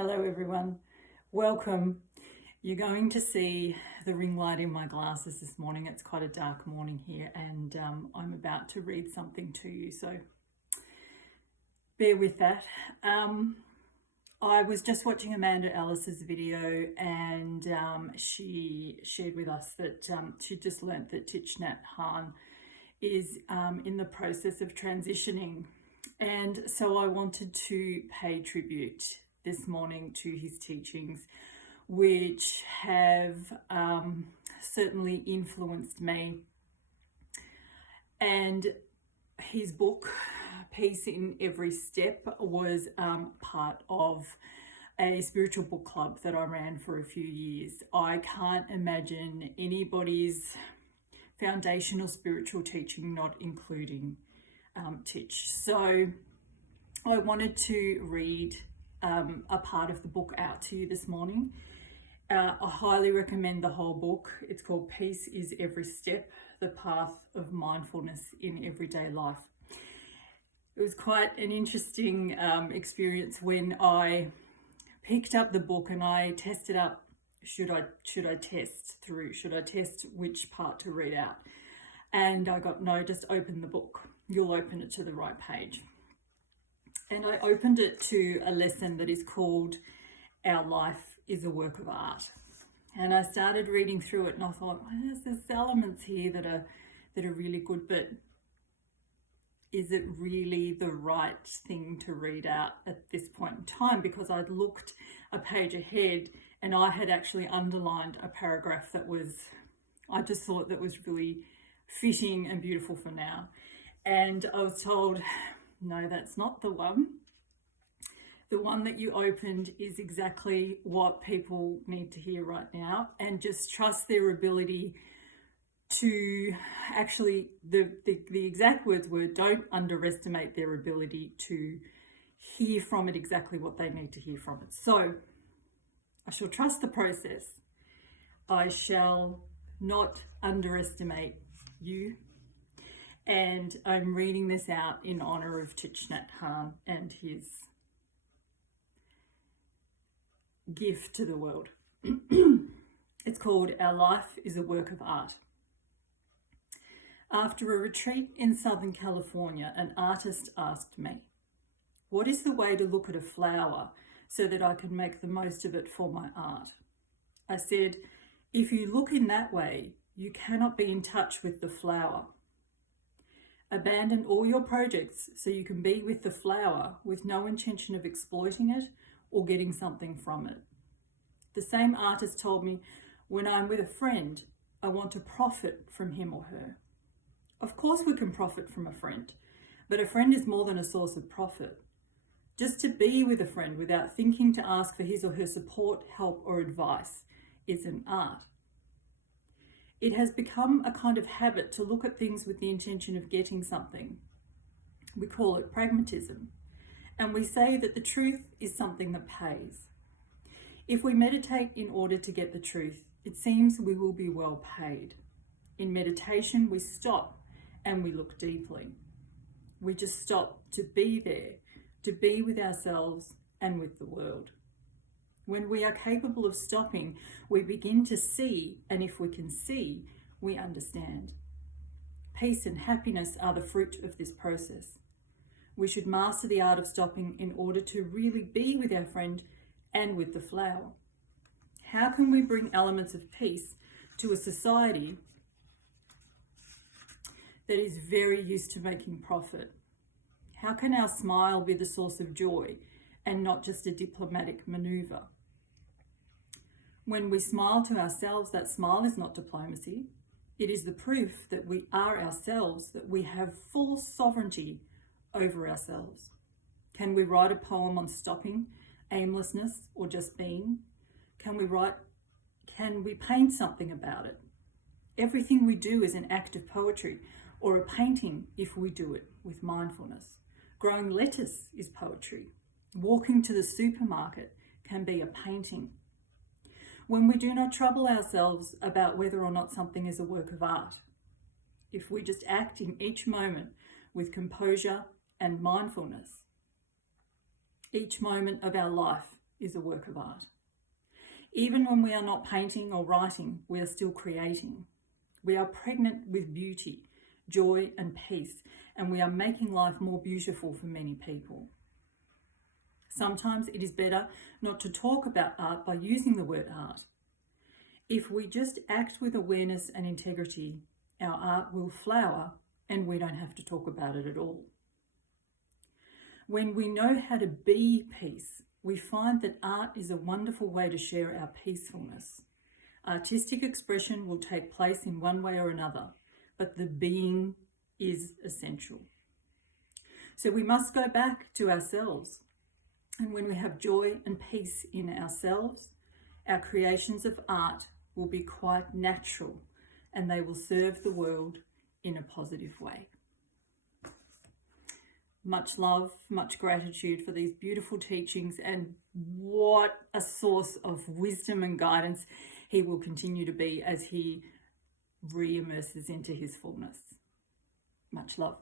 Hello everyone, welcome. You're going to see the ring light in my glasses this morning. It's quite a dark morning here and I'm about to read something to you, so bear with that. I was just watching Amanda Ellis's video and she shared with us that she just learnt that Thich Nhat Hanh is in the process of transitioning, and so I wanted to pay tribute this morning to his teachings, which have certainly influenced me. And his book, Peace in Every Step, was part of a spiritual book club that I ran for a few years. I can't imagine anybody's foundational spiritual teaching not including Thich. So I wanted to read a part of the book out to you this morning. I highly recommend the whole book. It's called Peace is Every Step, the Path of Mindfulness in Everyday Life. It was quite an interesting experience when I picked up the book and I tested up, should I test which part to read out? And I got, no, just open the book. You'll open it to the right page. And I opened it to a lesson that is called Our Life is a Work of Art. And I started reading through it and I thought, well, there's elements here that are really good, but is it really the right thing to read out at this point in time? Because I'd looked a page ahead and I had actually underlined a paragraph that I just thought that was really fitting and beautiful for now. And I was told, no, that's not the one. The one that you opened is exactly what people need to hear right now, and just trust their ability to actually, the exact words were, don't underestimate their ability to hear from it exactly what they need to hear from it. So I shall trust the process. I shall not underestimate you. And I'm reading this out in honor of Thich Nhat Hanh and his gift to the world. It's called Our Life is a Work of Art. After a retreat in Southern California, an artist asked me, what is the way to look at a flower so that I can make the most of it for my art? I said, if you look in that way, you cannot be in touch with the flower. Abandon all your projects so you can be with the flower with no intention of exploiting it or getting something from it. The same artist told me, when I'm with a friend, I want to profit from him or her. Of course we can profit from a friend, but a friend is more than a source of profit. Just to be with a friend without thinking to ask for his or her support, help, or advice is an art. It has become a kind of habit to look at things with the intention of getting something. We call it pragmatism, and we say that the truth is something that pays. If we meditate in order to get the truth, it seems we will be well paid. In meditation, we stop and we look deeply. We just stop to be there, to be with ourselves and with the world. When we are capable of stopping, we begin to see, and if we can see, we understand. Peace and happiness are the fruit of this process. We should master the art of stopping in order to really be with our friend and with the flower. How can we bring elements of peace to a society that is very used to making profit? How can our smile be the source of joy and not just a diplomatic maneuver? When we smile to ourselves, that smile is not diplomacy. It is the proof that we are ourselves, that we have full sovereignty over ourselves. Can we write a poem on stopping, aimlessness, or just being? Can we paint something about it? Everything we do is an act of poetry, or a painting if we do it with mindfulness. Growing lettuce is poetry. Walking to the supermarket can be a painting. When we do not trouble ourselves about whether or not something is a work of art, if we just act in each moment with composure and mindfulness, each moment of our life is a work of art. Even when we are not painting or writing, we are still creating. We are pregnant with beauty, joy and peace, and we are making life more beautiful for many people. Sometimes it is better not to talk about art by using the word art. If we just act with awareness and integrity, our art will flower and we don't have to talk about it at all. When we know how to be peace, we find that art is a wonderful way to share our peacefulness. Artistic expression will take place in one way or another, but the being is essential. So we must go back to ourselves. And when we have joy and peace in ourselves, our creations of art will be quite natural and they will serve the world in a positive way. Much love, much gratitude for these beautiful teachings, and what a source of wisdom and guidance he will continue to be as he re-immerses into his fullness. Much love.